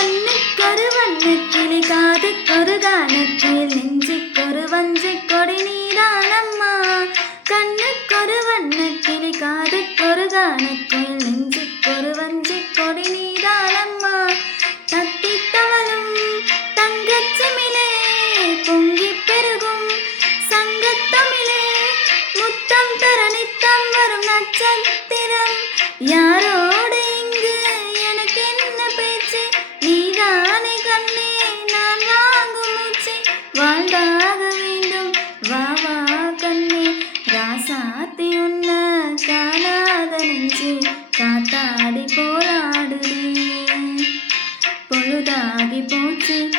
கண்ணுக்கொரு வண்ணக்கிளி காதுக்கொரு கானத்தில் நெஞ்சுக்கொரு வஞ்சிக் கொடி நீதானம்மா. கண்ணுக்கொரு வண்ணக்கிளி காதுக்கொரு கானத்தில் நெஞ்சுக்கொரு வஞ்சிக் கொடி நீதானம்மா. தத்தித் தவழும் தங்கச்சிமிழே பொங்கிப் பெருகும் சங்கத்தமிழே முத்தம் தர நித்தம் வரும் நட்சத்திரம். யாரோடு இங்கு எனக்கு என்ன பேச்சு, நீதானே கண்ணே நான் வாங்கும் மூச்சு. வாழ்ந்தாக வேண்டும் வா வா கண்ணே, ராசாத்தி உன்ன காணாத நெஞ்சு காத்தாடி போராடுதே. பொழுதாகி போச்சு